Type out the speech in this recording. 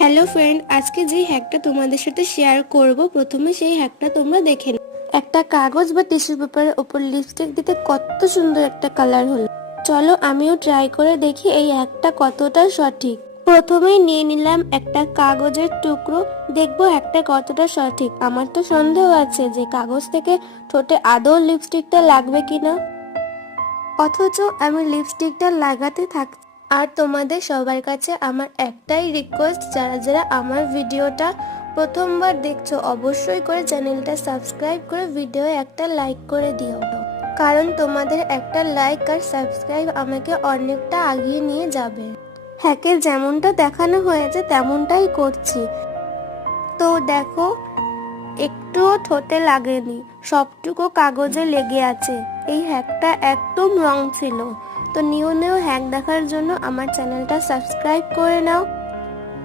Hello friend, আজকে যে হ্যাকটা তোমাদের সাথে শেয়ার করব, প্রথমে সেই হ্যাকটা তোমরা দেখে নাও। একটা কাগজ বা টিস্যু পেপারের উপর লিপস্টিক দিতে কত সুন্দর একটা কালার হলো। চলো আমিও ট্রাই করে দেখি এই হ্যাকটা কতটা সঠিক। প্রথমেই নিয়ে নিলাম একটা কাগজের টুকরো, দেখবো হ্যাকটা কতটা সঠিক। আমার তো সন্দেহ আছে যে কাগজ থেকে ঠোঁটে আদৌ লিপস্টিকটা লাগবে কিনা, অথচ আমি লিপস্টিকটা লাগাতে থাকছি। আর তোমাদের সবার কাছে আমার একটাই রিকোয়েস্ট, যারা যারা আমার ভিডিওটা প্রথমবার দেখছো অবশ্যই করে চ্যানেলটা সাবস্ক্রাইব করে ভিডিও একটা লাইক করে দিও, কারণ তোমাদের একটা লাইক আর সাবস্ক্রাইব আমাকে অনেকটা আগিয়ে নিয়ে যাবে। হ্যাকে যেমনটা দেখানো হয়েছে তেমনটাই করছি। তো দেখো, একটুও ঠোঁটে লাগেনি, সবটুকু কাগজে লেগে আছে। এই হ্যাকটা একদম রং ছিল। তো নিউ নিউ হ্যাক দেখার জন্য আমার চ্যানেলটা সাবস্ক্রাইব করে নাও।